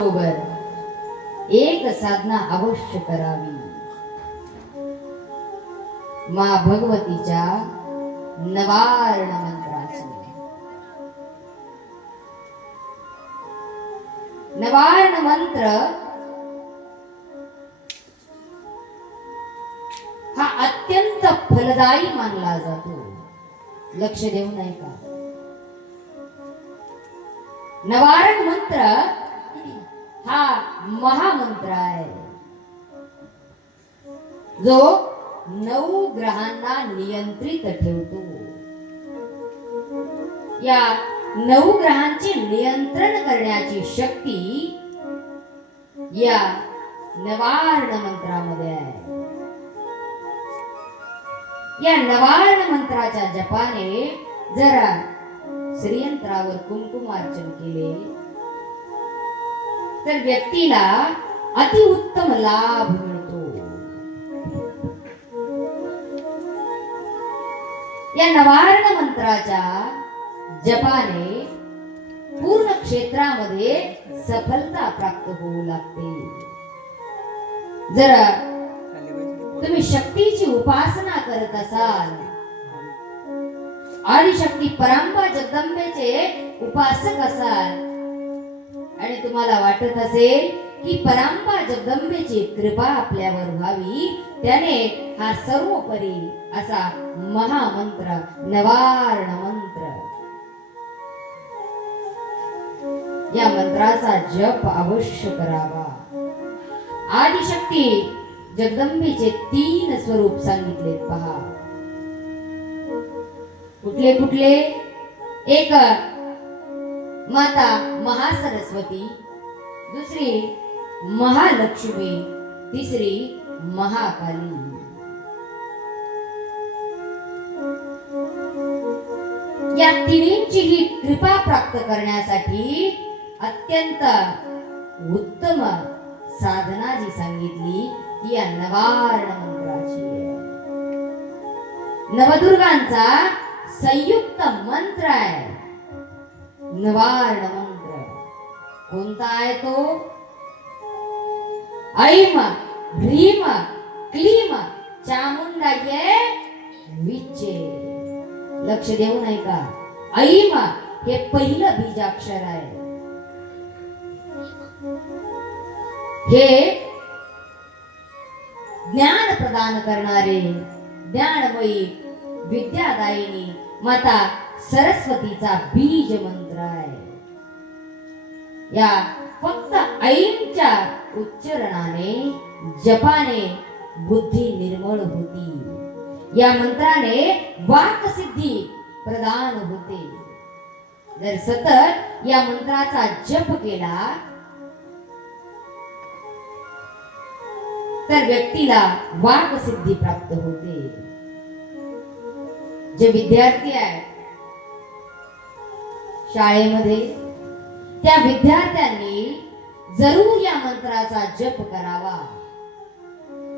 बरोबर एक साधना अवश्य करावी. मा भगवतीच्या नवार्ण मंत्राची. नवार्ण मंत्र हा अत्यंत फलदायी मानला जातो. लक्ष देऊ नये का? नवार्ण मंत्र हा महामंत्र आहे जो 9 ग्रहांना नियंत्रित ठेवतो. या 9 ग्रहांचे नियंत्रण करण्याची शक्ती या नवार्ण मंत्रामध्ये आहे. या नवार्ण मंत्राच्या जपाने जरा श्रीयंत्रावर कुंकुमार्चन केले तर व्यक्तीला अतिउत्तम लाभ मिळतो. या नवार्ण मंत्राच्या जपाने पूर्ण क्षेत्रामध्ये सफलता प्राप्त होऊ लागते. जर तुम्ही शक्तीची उपासना करत असाल, आदिशक्ती परांबा जगदंबेचे उपासक असाल आणि तुम्हाला वाटत असेल की परांबा जगदंबेची कृपा आपल्यावर व्हावी, त्याने हा सर्वोपरी असा महामंत्र नवार्ण मंत्र, या मंत्राचा जप अवश्य करावा. आदिशक्ती जगदंबेचे 3 स्वरूप सांगितले पहा. कुठले कुठले? एक माता महासरस्वती, दुसरी महालक्ष्मी, तिसरी महाकाली. या तिन्हींची ही कृपा प्राप्त करण्यासाठी अत्यंत उत्तम साधना जी सांगितली ती या नवार्ण मंत्राची आहे. नवदुर्गांचा संयुक्त मंत्र आहे नवार्ण मंत्र. कोणता आहे तो? ऐम ह्रीम क्लीम चामुंडाये विचे. लक्ष देऊ नाही का? ऐम हे पहिलं बीजाक्षर आहे. हे ज्ञान प्रदान करणारे ज्ञानमयी विद्यादायिनी माता सरस्वतीचा बीज मंत्र आहे. या फक्त ऐमच्या उच्चारणाने जपाने बुद्धी निर्मळ होती. या मंत्राने वाक सिद्धी प्रदान होते. जर सतत या मंत्राचा जप केला तर व्यक्तीला वाक सिद्धी प्राप्त होते. जे विद्यार्थी आहेत शाळेमध्ये, त्या विद्यार्थ्यांनी जरूर या मंत्राचा जप करावा.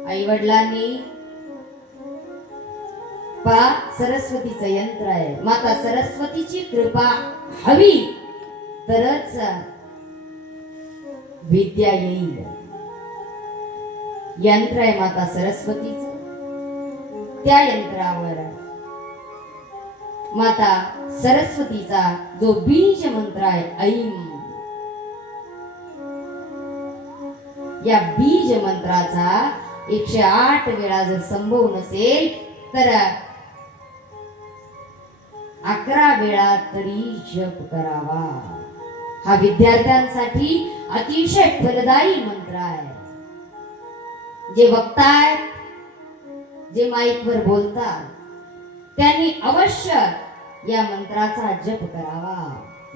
आई वडिलांनी पहा, सरस्वतीचं यंत्र आहे. माता सरस्वतीची कृपा हवी तरच विद्या येईल. यंत्र आहे माता सरस्वतीचं. त्या यंत्रावर माता सरस्वतीचा जो बीज मंत्र आहे ऐम, या बीज मंत्राचा 108 वेळा जर संभव नसेल तर 11 वेळा तरी जप करावा. हा विद्यार्थ्यांसाठी अतिशय फलदायी मंत्र आहे. जे वक्तायत, जे माईकवर बोलतात, त्यांनी अवश्य या मंत्राचा जप करावा.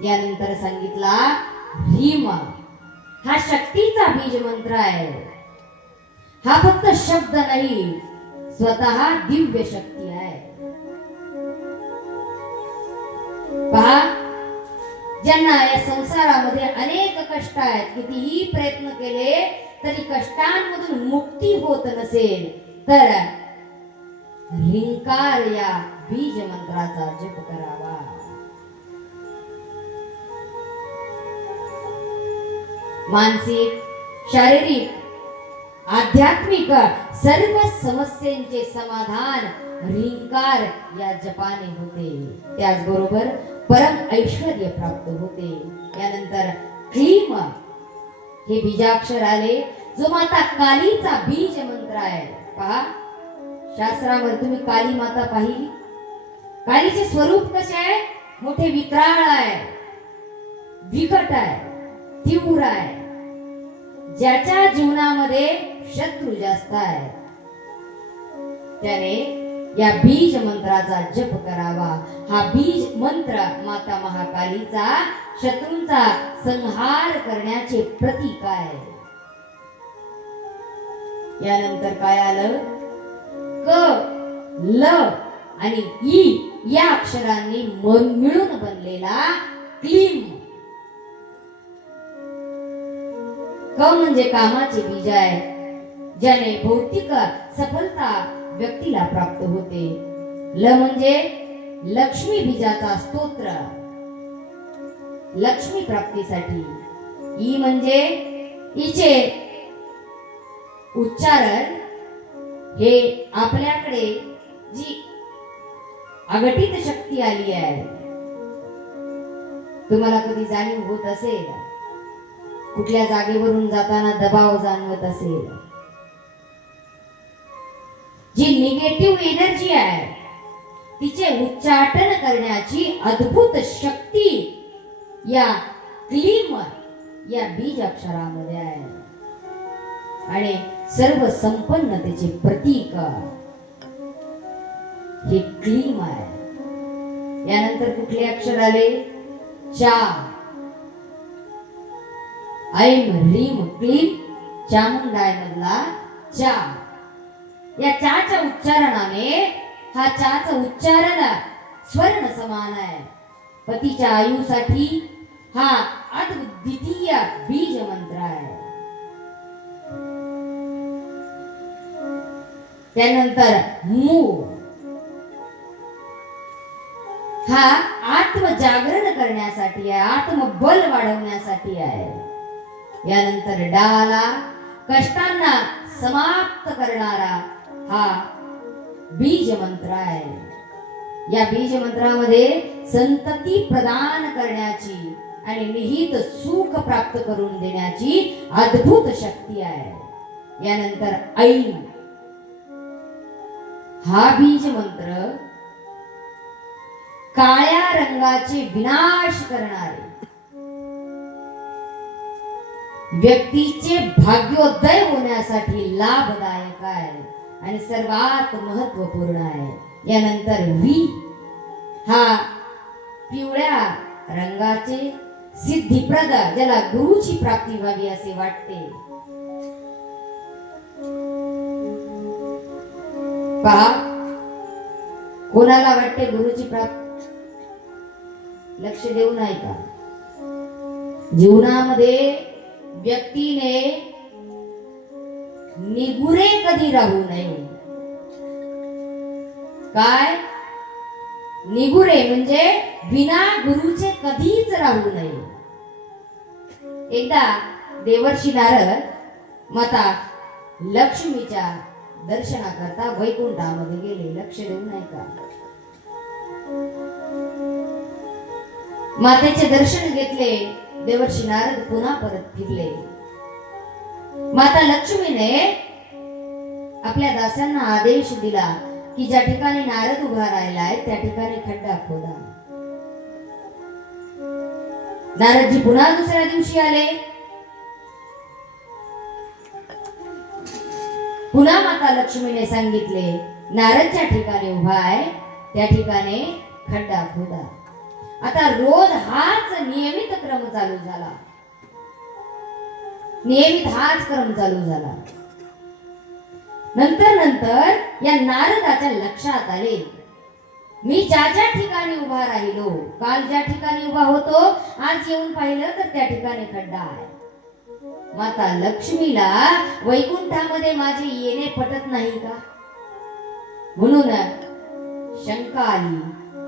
यानंतर सांगितला ह्रीम, हा शक्तीचा बीज मंत्र आहे. हा फक्त शब्द नाही, स्वतः दिव्य शक्ती आहे. पहा, ज्यांना या संसारामध्ये अनेक कष्ट आहेत, कितीही प्रयत्न केले तरी कष्टांमधून मुक्ती होत नसेल तर ह्रींकार या बीज मंत्राचा जप करावा. मानसिक, शारीरिक, आध्यात्मिक सर्व समस्यांचे समाधान रिंकार या जपाने होते. त्याचबरोबर परम ऐश्वर्य प्राप्त होते. यानंतर क्लीम हे बीजाक्षर आले, जो माता कालीचा बीज मंत्र आहे. पहा, शास्त्रामध्ये तुम्ही काली माता पाहिली. कालीचे स्वरूप कसे आहे? मोठे विक्राळ आहे, विकट आहे, तीव्र आहे. ज्याच्या जीवनामध्ये शत्रू जास्त आहे त्याने या बीज मंत्राचा जप करावा. हा बीज मंत्र माता महाकालीचा शत्रूंचा संहार करण्याचे प्रतीक आहे. यानंतर काय आलं? क, ल आणि ई या अक्षरांनी मिळून बनलेला क्लीम. क म्हणजे कामाचे बीज आहे, ज्याने भौतिक सफलता व्यक्तीला प्राप्त होते. ल म्हणजे लक्ष्मी बीजाचा स्तोत्र, लक्ष्मी प्राप्तीसाठी. ई म्हणजे इचे उच्चारण हे आपल्याकडे जी अघटित शक्ती आली आहे, तुम्हाला कधी जाणीव होत असेल, कुठल्या जागेवरून जाताना दबाव जाणवत असेल, जी निगेटिव्ह एनर्जी आहे तिचे उच्चाटन करण्याची अद्भुत शक्ती या क्लीम या बीज अक्षरामध्ये आहे. आणि सर्व संपन्नतेचे प्रतीक हे क्लीम आहे. यानंतर कुठले अक्षर आले? चा. ऐम ह्रीम क्लीम चामुंडाय मधला चा. या चाच्या उच्चारणाने, हा चाचं उच्चारण स्वर्ण समान आहे. पतीच्या आयुसाठी हा अद्वितीय बीज मंत्र आहे. त्यानंतर मू, हा आत्मजागरण करण्यासाठी आहे, आत्मबल वाढवण्यासाठी आहे. यानंतर डाला, कष्टांना समाप्त करणारा हा बीज मंत्र आहे. या बीज मंत्रामध्ये संतती प्रदान करण्याची आणि निहित सुख प्राप्त करून देण्याची अद्भुत शक्ती आहे. यानंतर ऐन, हा बीज मंत्र काळ्या रंगाचे विनाश करणारे, व्यक्तीचे भाग्योदय होण्यासाठी लाभदायक आहे आणि सर्वात महत्वपूर्ण आहे. यानंतर वी, हा पिवळ्या रंगाचे सिद्धिप्रद, ज्याला गुरुची प्राप्ती व्हावी असे वाटते. पहा, कोणाला वाटते गुरुची प्राप्ती? लक्ष देऊ नाही का? जीवनामध्ये व्यक्तीने निगुरे कधी राहू नये. काय? निगुरे म्हणजे बिना गुरुचे कधीच राहू नये. एकदा देवर्षी नारद माता लक्ष्मीच्या दर्शनाकरता वैकुंठामध्ये गेले. लक्ष देऊ नाही का? मातेचे दर्शन घेतले. देवर्षी नारद पुन्हा परत फिरले. माता लक्ष्मीने आपल्या दासांना आदेश दिला की ज्या ठिकाणी नारद उभा राहिलाय त्या ठिकाणी खड्डा खोदा. नारदजी पुन्हा दुसऱ्या दिवशी आले. पुन्हा माता लक्ष्मीने सांगितले, नारद ज्या ठिकाणी उभा आहे त्या ठिकाणी खड्डा खोदा. आता रोज हाच नियमित क्रम चालू झाला. नियमित हाच क्रम चालू झाला. नंतर या नारदाच्या लक्षात आले, मी ज्या ठिकाणी उभा राहिलो, काल ज्या ठिकाणी उभा होतो, आज येऊन पाहिलं तर त्या ठिकाणी खड्डा आहे. माता लक्ष्मीला वैकुंठामध्ये माझे येणे पटत नाही का? म्हणून शंका आली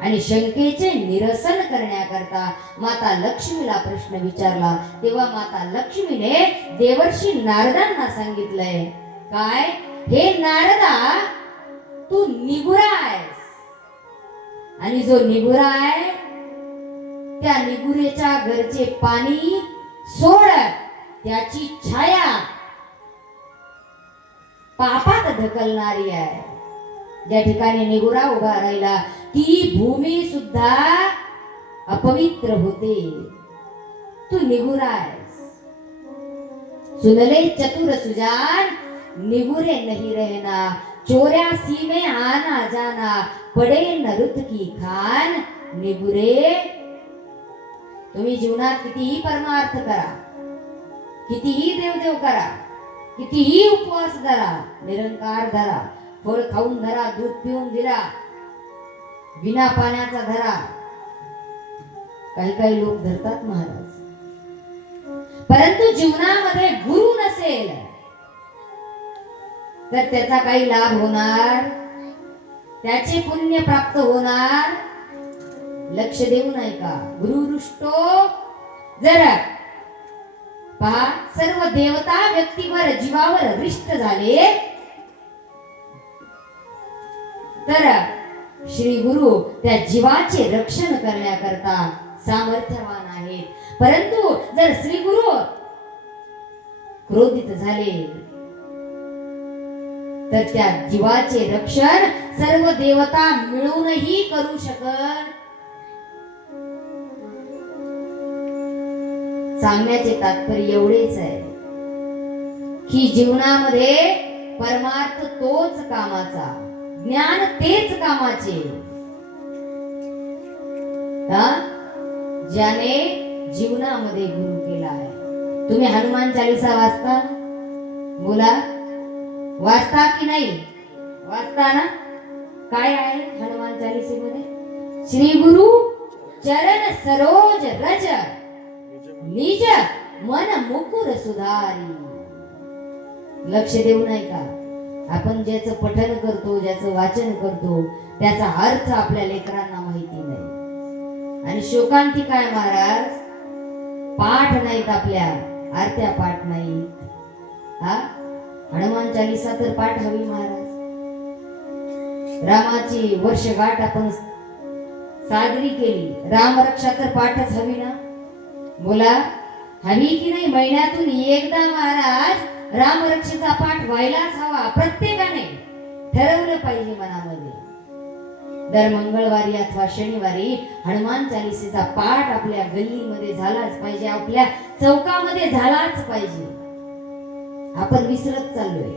आणि शंकेचे निरसन करण्याकरता माता लक्ष्मीला प्रश्न विचारला, तेव्हा माता लक्ष्मीने देवर्षी नारदांना सांगितलंय, काय, हे नारदा, तू निगुरा आहेस, आणि जो निगुरा आहे त्या निगुरेच्या घरचे पाणी सोड, त्याची छाया पापात ढकलणारी आहे. ज्या ठिकाणी निगुरा उभा राहिला ती भूमी सुद्धा अपवित्र होते. तू निगुरा आहेस. सुनले चतुर सुजान, निगुरे नहीं रहना, चोऱ्यासी में आना जाना, पडे नरुत की खान. निगुरे, तुम्ही जीवनात कितीही परमार्थ करा, कितीही देवदेव करा, कितीही उपवास धरा, निरंकार धरा, फळ खाऊन धरा, दूध पिऊन धरा, बिना पाण्याचा धरा, काही काही लोक धरतात महाराज, परंतु जीवनामध्ये गुरु नसेल तर त्याचा काही लाभ होणार, त्याचे पुण्य प्राप्त होणार. लक्ष देऊ नाही का? गुरुरुष्टो, जरा पहा, सर्व देवता व्यक्तीवर जीवावर रिष्ट झाले तर श्री गुरु त्या जीवाचे रक्षण करण्याकरता सामर्थ्यवान आहेत. परंतु जर श्री गुरु क्रोधित झाले तर त्या जीवाचे रक्षण सर्व देवता मिळूनही करू शकत. सांगण्याचे तात्पर्य एवढेच आहे की जीवनामध्ये परमार्थ तोच कामाचा, ज्ञान तेच कामाचे. ज्याने जीवनामध्ये गुरु केला आहे. तुम्ही हनुमान चालीसा वाचता? बोला, वाचता की नाही? वाचता ना? काय आहे हनुमान चालीसेमध्ये? श्री गुरु चरण सरोज रज, निज मन मुकुर सुधारी. लक्ष देऊ नाही का? आपण ज्याचं पठण करतो, ज्याचं वाचन करतो, त्याचा अर्थ आपल्या लेकरांना माहिती नाही. आणि शोकांती काय महाराज? पाठ नाहीत, आपल्या आरत्या पाठ नाहीत. हा, हनुमान चालीसा तर पाठ हवी महाराज. रामाची वर्षगाठ आपण साजरी केली, रामरक्षा तर पाठच हवी ना? बोला, हवी की नाही? महिन्यातून एकदा महाराज रामरक्षेचा पाठ व्हायलाच हवा. प्रत्येकाने ठरवलं पाहिजे मनामध्ये, दर मंगळवारी अथवा शनिवारी हनुमान चालीसेचा पाठ आपल्या गल्लीमध्ये झालाच पाहिजे, आपल्या चौकामध्ये झालाच पाहिजे. आपण विसरत चाललोय.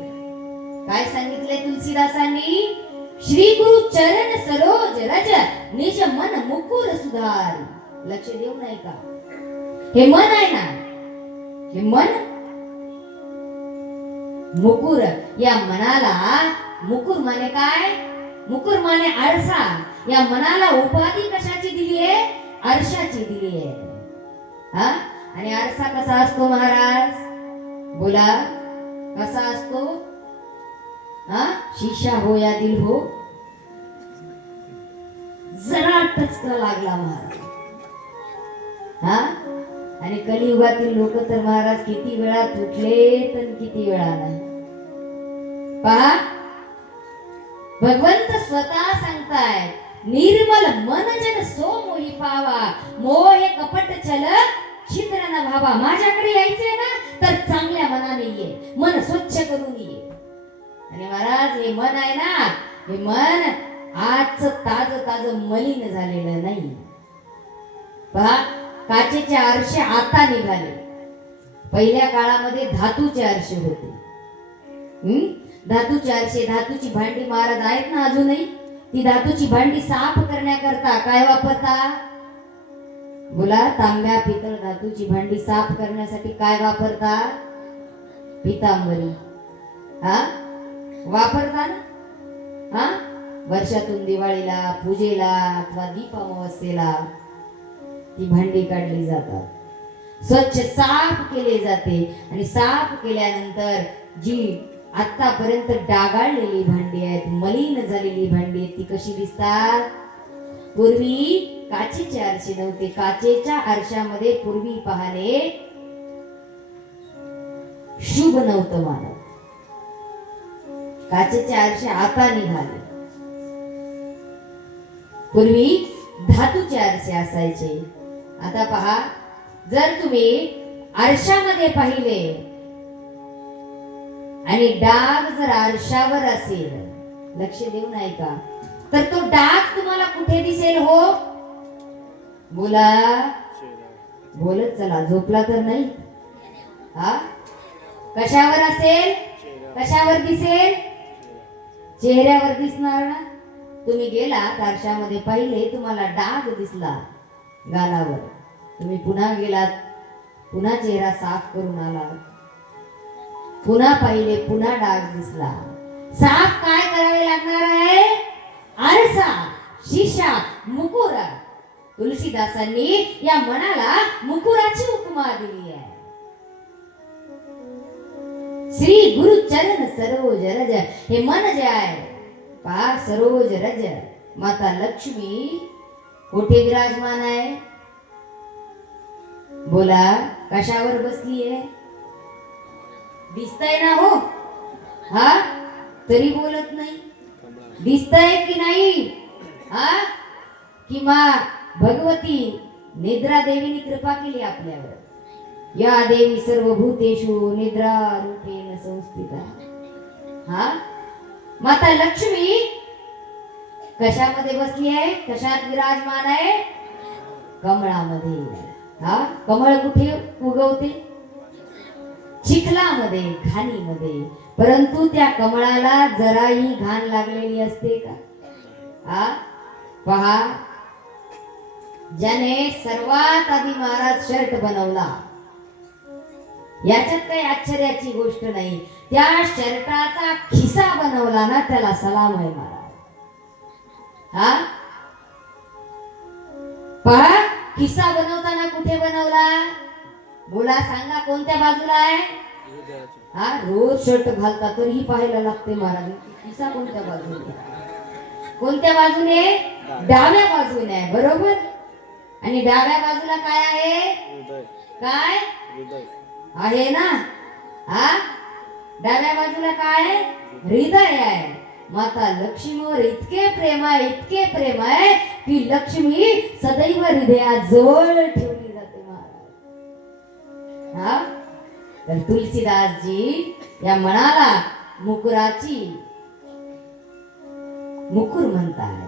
काय सांगितलंय तुलसीदासांनी? श्री गुरु चरण सरोज रज, निज मन मुकुर सुधारी. लक्ष देऊ नाही का? हे मन आहे ना, हे मन मुकुर. या मनाला मुकुर माने काय? मुकुर माने आरसा. या मनाला उपाधी कशाची दिली आहे? आरशाची दिली आहे. हा, आणि आरसा कसा असतो महाराज? बोला, कसा असतो? हा, शीशा हो या दिल हो, जरा टचका लागला महाराज. हा, आणि कलियुगातील लोक तर महाराज किती वेळा तुटले तर किती वेळा नाही. पहा, भगवंत स्वतः सांगताय, निर्मल मन जन सो मोही पावा, मोह कपट छल छिद्र न भावा. माझ्याकडे यायचंय ना तर चांगल्या मनाने ये, मन स्वच्छ करून ये. आणि महाराज हे मन आहे ना, हे मन आज ताज ताज मलिन झालेलं नाही. पहा, काचेचे आरसे आता निघाले, पहिल्या काळामध्ये धातूचे आरसे होते. धातूचे आरसे, धातूची भांडी महाराज आहेत ना अजूनही. ती धातूची भांडी साफ करण्याकरता काय वापरता? बोला, तांब्या पितळ धातूची भांडी साफ करण्यासाठी काय वापरता? पितांबरी. हा, वापरता ना? हा, वर्षातून दिवाळीला, पूजेला अथवा दीप अमावस्येला ती भांडी काढली जातात, स्वच्छ साफ केले जाते. आणि साफ केल्यानंतर जी आतापर्यंत डागाळलेली भांडी आहेत, मलिन झालेली भांडी आहेत, ती कशी दिसतात? पूर्वी काचेचे आरसे नव्हते. काचेच्या आरशामध्ये पूर्वी पाहणे शुभ नव्हतं मानत. काचेचे आरसे आता निघाले. पूर्वी धातूचे आरसे असायचे. आता पहा, जर तुम्ही आरशामध्ये पाहिले आणि डाग जर आरशावर असेल, लक्ष देऊन ऐका, तर तो डाग तुम्हाला कुठे दिसेल हो? बोला, बोलत चला, झोपला तर नाही. हा, कशावर असेल? कशावर दिसेल? चेहऱ्यावर दिसणार ना. तुम्ही गेलात आरशामध्ये पाहिले, तुम्हाला डाग दिसला गालावर, तुम्ही पुन्हा गेलात, पुन्हा चेहरा साफ करून आलात, पुन्हा पाहिले, पुन्हा डाग दिसला. साफ काय करावे लागणार आहे? आरसा, शिशा, मुकुर. तुलसीदासांनी या मनाला मुकुराची उपमा दिली आहे. श्री गुरु चरण सरोज रज, हे मन जे आहे पहा, सरोज रज. माता लक्ष्मी कोठे विराजमान आहे? बोला, कशावर बसली आहे? दिसतंय ना हो? हा, तरी बोलत नाही. दिसतंय की नाही? हा, कि मां भगवती निद्रा देवीने कृपा केली आपल्यावर. या देवी सर्वभूतेषु निद्रा रूपेण संस्थिता. हा, माता लक्ष्मी कशामध्ये बसली आहे? कशात विराजमान आहे? कमळामध्ये. हा, कमळ कुठे उगवते? चिखलामध्ये, घाणीमध्ये. परंतु त्या कमळाला जराही घाण लागलेली असते का? हा, पहा, ज्याने सर्वात आधी महाराज शर्ट बनवला, याच्यात काही आश्चर्याची गोष्ट नाही. त्या शर्टाचा खिसा बनवला ना, त्याला सलाम आहे महाराज. हा, पहा, खिसा बनवताना कुठे बनवला? बोला, सांगा, कोणत्या बाजूला आहे? हा, रोज शर्ट घालता तरीही पाहायला लागते महाराज, खिसा कोणत्या बाजूने? कोणत्या बाजूने? डाव्या बाजूने आहे, बरोबर. आणि डाव्या बाजूला काय आहे? काय आहे ना? हा, डाव्या बाजूला काय आहे? हृदय आहे. माता लक्ष्मीवर इतके प्रेम आहे, इतके प्रेम आहे की लक्ष्मी सदैव हृदयाजवळ ठेवली जाते महाराज. हा, तर तुलसीदासजी या मनाला मुकुराची मुकुर म्हणतात.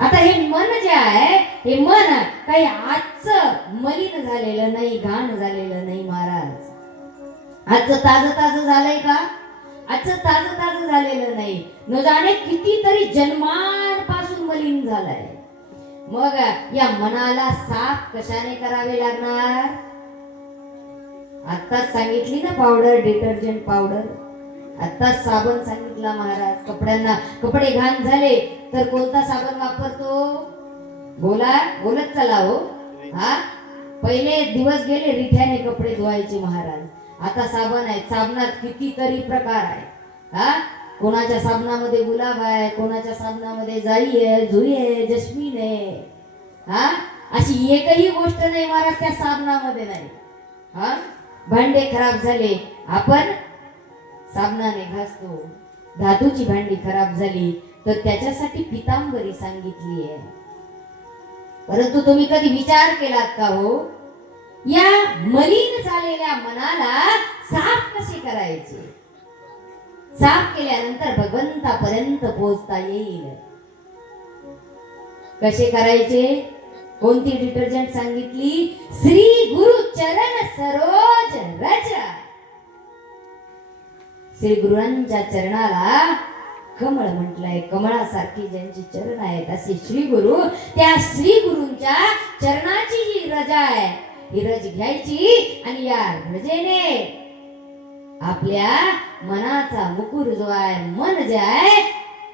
आता हे मन जे आहे, हे मन काही आजचं मलिन झालेलं नाही, घाण झालेलं नाही महाराज. आजचं ताजं ताजं झालंय का? आजचं ताजं ताजं झालेलं नाही. न जाणे कितीतरी जन्मांपासून मलिन झालंय. मग या मनाला साफ कशाने करावे लागणार? आत्ताच सांगितली ना पावडर, डिटर्जंट पावडर. आत्ताच साबण सांगितला महाराज. कपड्यांना, कपडे घाण झाले तर कोणता साबण वापरतो? बोला, बोलत चला हो. हा, पहिले दिवस गेले रिठ्याने कपडे धुवायचे महाराज. आता साबण आहे, साबणात कितीतरी प्रकार आहे. हा, कोणाच्या साबणामध्ये गुलाब आहे, कोणाच्या साबणामध्ये जाई आहे, जुई आहे, जस्मिन आहे. हा, अशी एकही गोष्ट नाही महाराज त्या साबणामध्ये नाही. हा, भांडे खराब झाले, आपण साबणाने घासतो. धातूची भांडी खराब झाली तर त्याच्यासाठी पितांबरी सांगितली आहे. परंतु तुम्ही कधी विचार केलात का हो, या मलिन झालेल्या मनाला साफ कसे करायचे? साफ केल्यानंतर भगवंतापर्यंत पोहोचता येईल. कसे करायचे? कोणती डिटर्जंट सांगितली? श्री गुरु चरण सरोज रज. श्री गुरूंच्या चरणाला कमळ म्हटलंय. कमळासारखी ज्यांची चरण आहेत असे श्री गुरु, त्या श्री गुरूंच्या चरणाची ही रज आहे. ही रज घ्यायची आणि या रजेने आपल्या मनाचा मुकुर जो आहे, मन जे आहे,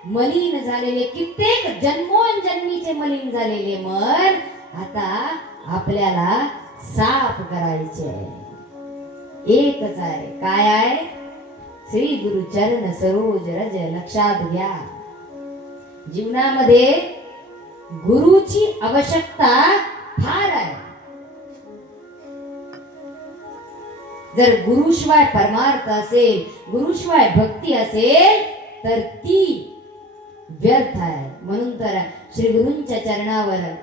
मलिन झालेले, कित्येक जन्मोजन्मीचे मलिन झालेले मन आता आपल्याला साफ करायचे आहे. एकच आहे. काय आहे? श्री गुरु चरण सरोज रज. लक्षात घ्या, जीवनामध्ये गुरुची आवश्यकता फार आहे. जर गुरुशिवाय परमार्थ असेल, गुरुशिवाय भक्ती असेल तर ती व्यर्थ आहे. म्हणून तर श्री गुरूंच्या चरणावर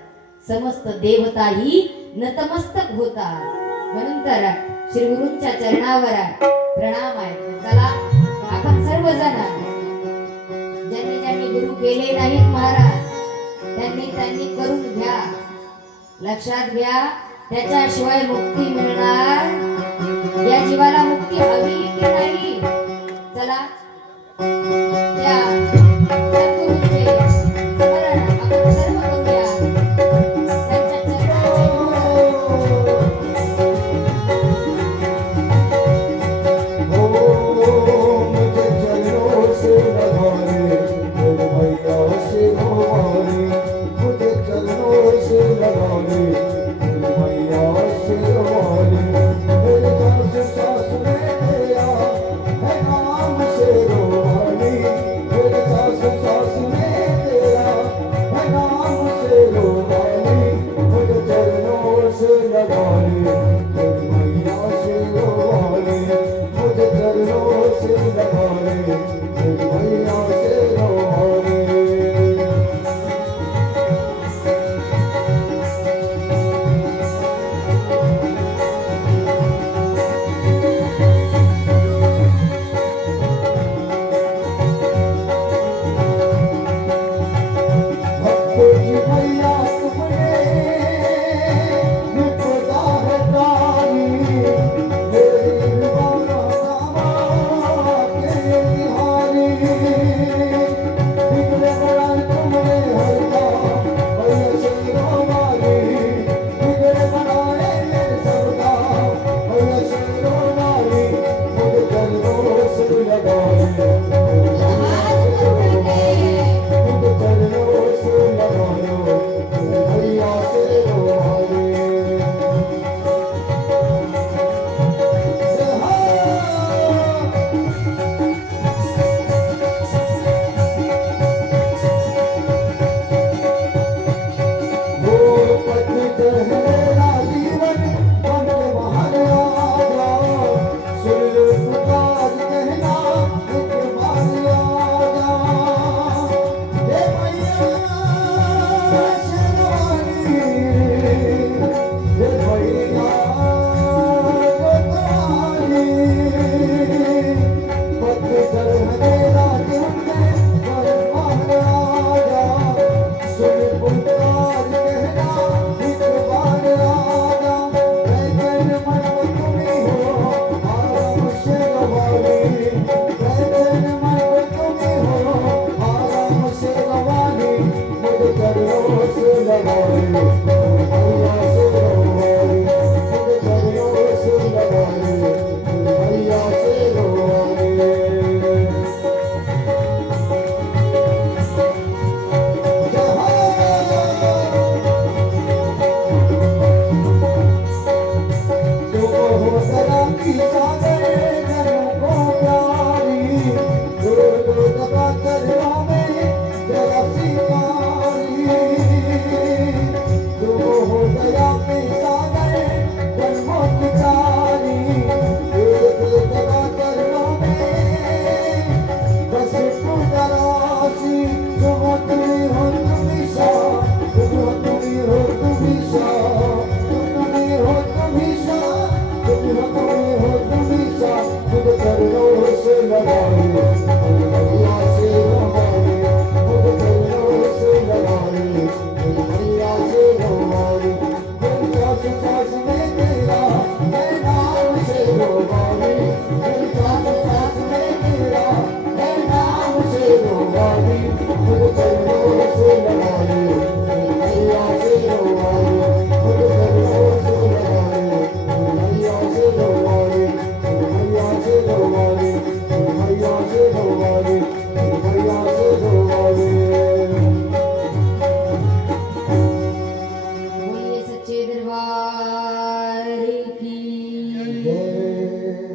समस्त देवताही नतमस्तक होतात. म्हणून तर श्री गुरूंच्या चरणावर प्रणाम आहे. चला आपण सर्वजण ज्यांनी ज्यांनी गुरु केले नाहीत महाराज त्यांनी करून घ्या. लक्षात घ्या, त्याच्याशिवाय मुक्ती मिळणार. या जीवाला मुक्ती हवी की नाही? चला